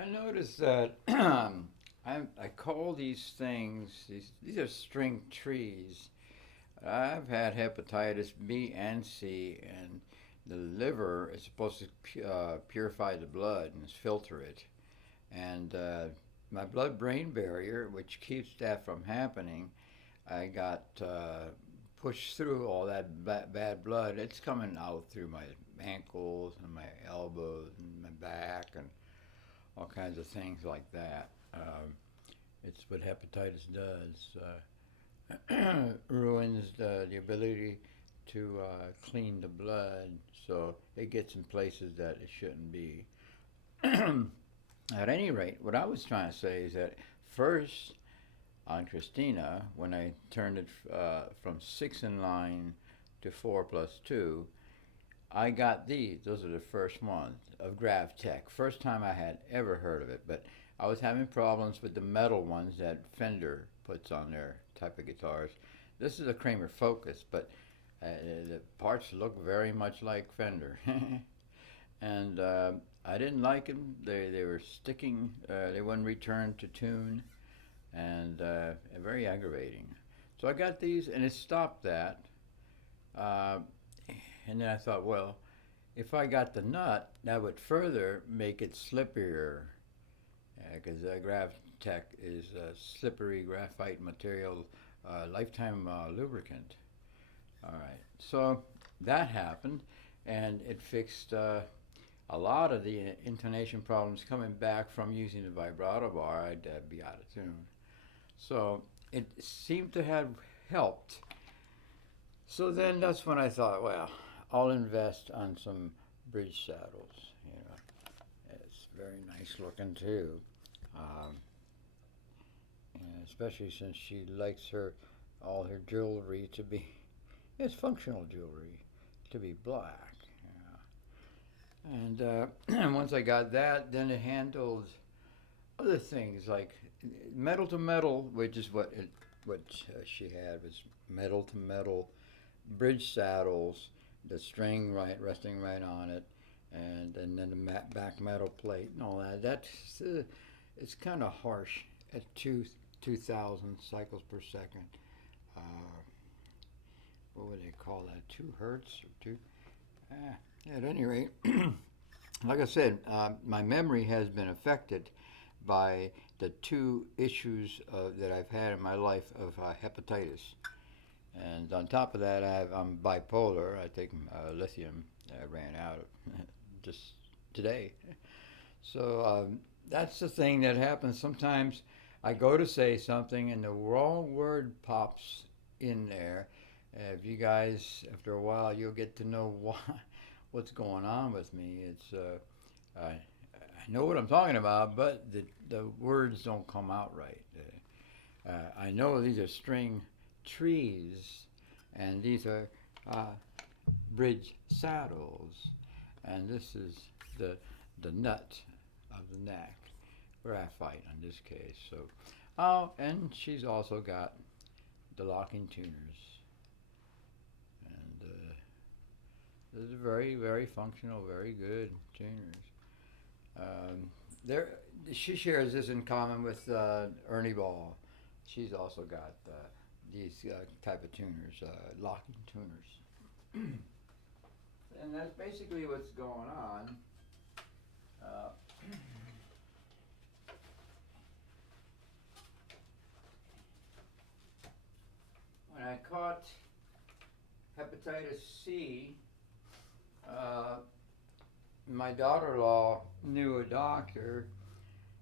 I noticed that I call these things these are string trees. I've had hepatitis B and C, and the liver is supposed to purify the blood and filter it. And my blood-brain barrier, which keeps that from happening, I got pushed through all that bad blood. It's coming out through my ankles and my elbows and my back and all kinds of things like that. It's what hepatitis does. Ruins the ability to clean the blood, so it gets in places that it shouldn't be. At any rate, what I was trying to say is that first on Christina, when I turned it from six in line to 4+2, I got these. Those are the first ones of GravTech. First time I had ever heard of it, but I was having problems with the metal ones that Fender puts on their type of guitars. This is a Kramer Focus, but the parts look very much like Fender. And I didn't like them. They were sticking. They wouldn't return to tune, and very aggravating. So I got these, and it stopped that. Uh, and then I thought, well, if I got the nut, that would further make it slippier, because GravTech is a slippery graphite material, lifetime lubricant. All right, so that happened, and it fixed a lot of the intonation problems coming back from using the vibrato bar. I'd be out of tune. So it seemed to have helped. So then that's when I thought, well, I'll invest on some bridge saddles. It's very nice looking too, um, and especially since she likes all her jewelry to be, it's functional jewelry, to be black. And once I got that, then it handled other things like metal to metal, which is what she had was metal to metal bridge saddles, the string resting right on it, and then the back metal plate and all that. That's it's kind of harsh at 2,000 cycles per second. Uh, what would they call that? 2 hertz or two? At any rate, like I said, my memory has been affected by the two issues that I've had in my life of hepatitis. And on top of that, I'm bipolar. I take lithium. I ran out of just today. So that's the thing that happens. Sometimes I go to say something and the wrong word pops in there. If you guys, after a while, you'll get to know what's going on with me. I know what I'm talking about, but the words don't come out right. I know these are string trees, and these are bridge saddles, and this is the nut of the neck, graphite in this case. So, oh, and she's also got the locking tuners, and those are very, very functional, very good tuners. There, she shares this in common with Ernie Ball. She's also got these type of tuners, locking tuners. And that's basically what's going on. Uh, when I caught hepatitis C, uh, my daughter-in-law knew a doctor.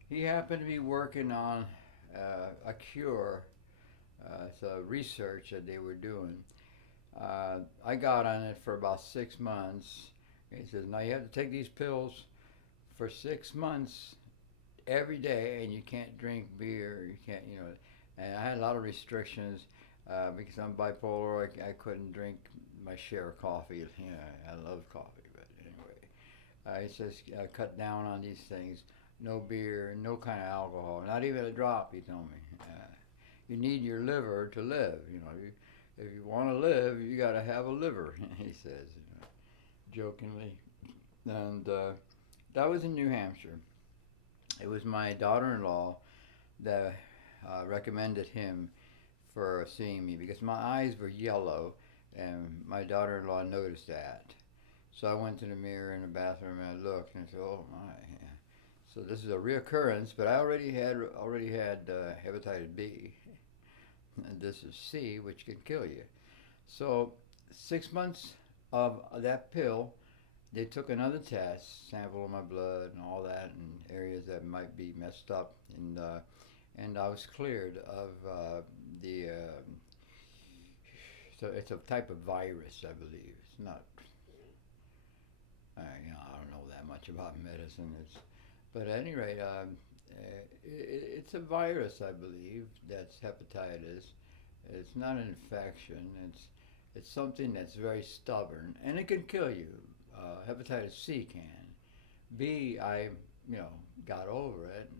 He happened to be working on a cure. It's a research that they were doing. I got on it for about 6 months. He says, now you have to take these pills for 6 months every day, and you can't drink beer. You can't, And I had a lot of restrictions because I'm bipolar. I couldn't drink my share of coffee. I love coffee, but anyway. He says, cut down on these things. No beer, no kind of alcohol, not even a drop, he told me. You need your liver to live. If you want to live, you got to have a liver, he says, jokingly. And that was in New Hampshire. It was my daughter-in-law that recommended him for seeing me because my eyes were yellow, and my daughter-in-law noticed that. So I went to the mirror in the bathroom and I looked and I said, "Oh my!" Yeah. So this is a reoccurrence, but I already had hepatitis B, and this is C, which can kill you. So 6 months of that pill, they took another test, sample of my blood and all that, and areas that might be messed up, and I was cleared of the. So it's a type of virus, I believe. It's not. I don't know that much about medicine. But at any rate, it's a virus, I believe. That's hepatitis. It's not an infection. It's something that's very stubborn, and it can kill you. Hepatitis C can. B, I got over it.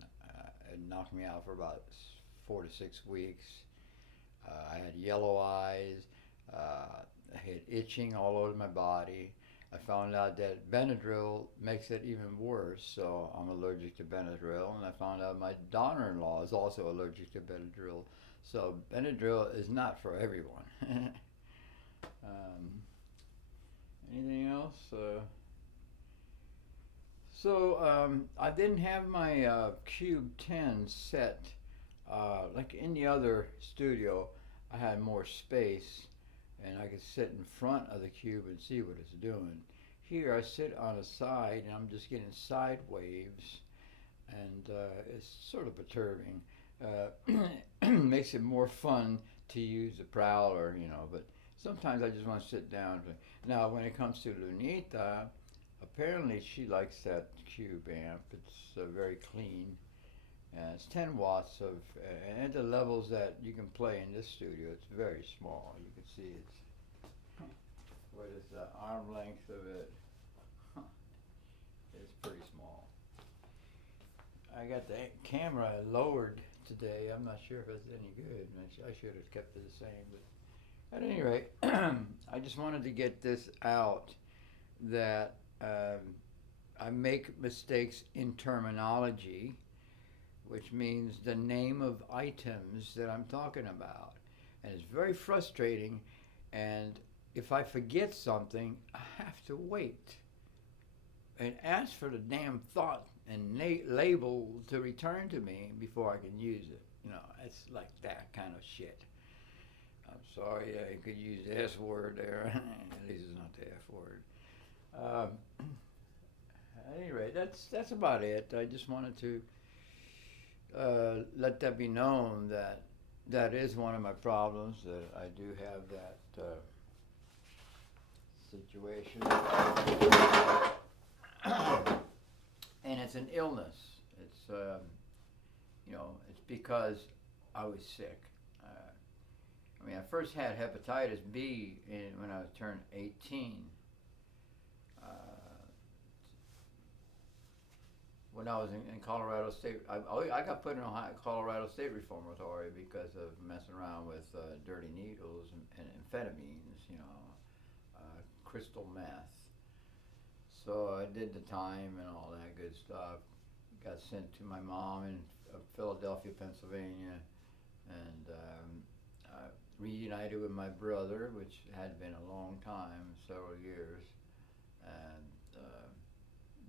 It knocked me out for about 4 to 6 weeks. I had yellow eyes. I had itching all over my body. I found out that Benadryl makes it even worse, so I'm allergic to Benadryl. And I found out my daughter-in-law is also allergic to Benadryl. So Benadryl is not for everyone. Anything else? I didn't have my Cube 10 set. Like in the other studio, I had more space and I could sit in front of the cube and see what it's doing. Here I sit on the side and I'm just getting side waves, and it's sort of perturbing. Makes it more fun to use the prowler, but sometimes I just want to sit down. Now, when it comes to Lunita, apparently she likes that cube amp. It's very clean. It's 10 watts of, and at the levels that you can play in this studio, it's very small. You can see what is the arm length of it? It's pretty small. I got the camera lowered today. I'm not sure if it's any good. I should have kept it the same. But at any rate, I just wanted to get this out that I make mistakes in terminology, which means the name of items that I'm talking about. And it's very frustrating, and if I forget something, I have to wait and ask for the damn thought and label to return to me before I can use it. It's like that kind of shit. I'm sorry, you could use the S word there. At least it's not the F word. At any rate, that's about it. I just wanted to let that be known that is one of my problems, that I do have that situation. And it's an illness. It's it's because I was sick. I first had hepatitis B when I turned 18. When I was in Colorado State, I got put in Colorado State Reformatory because of messing around with dirty needles and amphetamines, crystal meth. So I did the time and all that good stuff. Got sent to my mom in Philadelphia, Pennsylvania, and reunited with my brother, which had been a long time, several years. And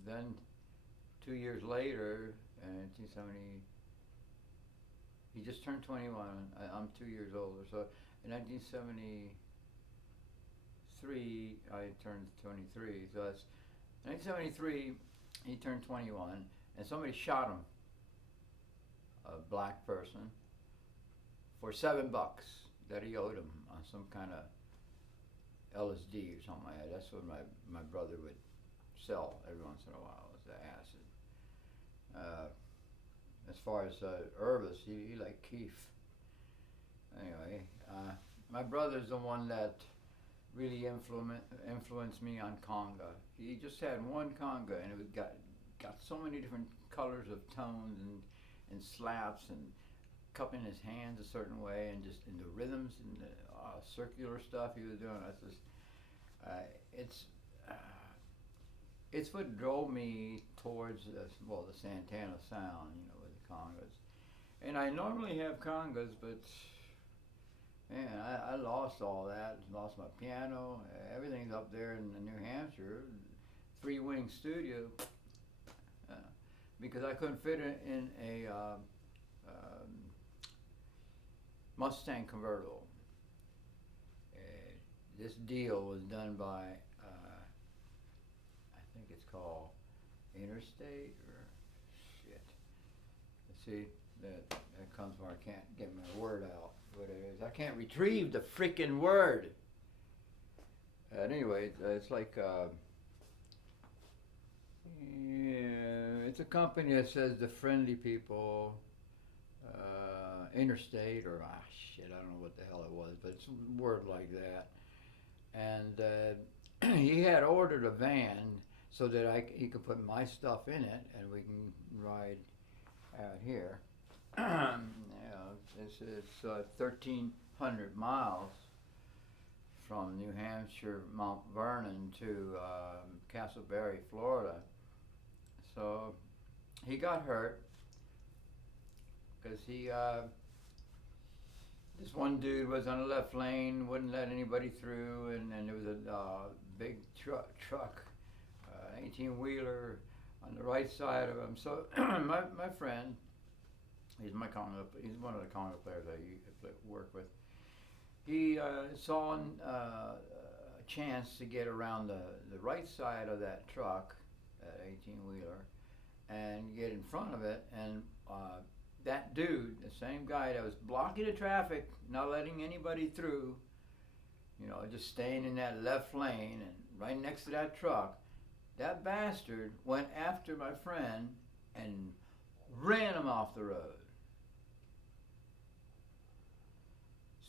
then 2 years later, in 1970, he just turned 21. I'm 2 years older. So in 1973, I turned 23. So that's 1973. He turned 21, and somebody shot him, a black person, for $7 that he owed him on some kind of LSD or something like that. That's what my brother would sell every once in a while, was the acid. As far as herbis, he liked keef. Anyway, my brother's the one that really influenced me on conga. He just had one conga, and it got so many different colors of tones and slaps and cupping his hands a certain way, and just in the rhythms and the circular stuff he was doing. it's what drove me towards the Santana sound, with the congas. And I normally have congas, but man, I lost all that. Lost my piano. Everything's up there in New Hampshire, three-wing studio, uh, because I couldn't fit it in a Mustang convertible. Uh, this deal was done by, I think it's called Interstate or shit. See, that comes where I can't get my word out. What it is, I can't retrieve the freaking word. Anyway, it's like, yeah, it's a company that says the friendly people, Interstate, or shit, I don't know what the hell it was, but it's a word like that. And he had ordered a van so that he could put my stuff in it, and we can ride out here. This is 1,300 miles from New Hampshire, Mount Vernon to Castleberry, Florida. So he got hurt because this one dude was on the left lane, wouldn't let anybody through, and there was a big truck, 18-wheeler on the right side of him. So my friend, he's one of the conga players I work with. He saw a chance to get around the right side of that truck, that 18-wheeler, and get in front of it. And that dude, the same guy that was blocking the traffic, not letting anybody through, just staying in that left lane and right next to that truck, that bastard went after my friend and ran him off the road.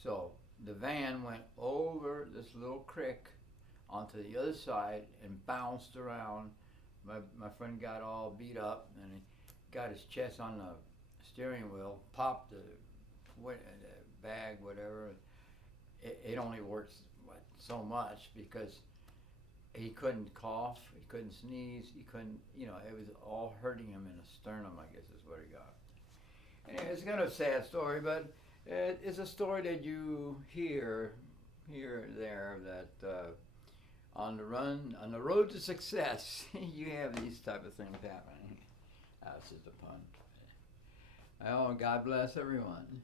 So the van went over this little creek onto the other side and bounced around. My friend got all beat up, and he got his chest on the steering wheel, popped the bag, whatever. It only works so much because he couldn't cough, he couldn't sneeze, he couldn't, it was all hurting him in the sternum, I guess is what he got. Anyway, it's kind of a sad story, but it's a story that you hear here and there, that on the road to success, you have these type of things happening. That's just a pun. Oh, God bless everyone.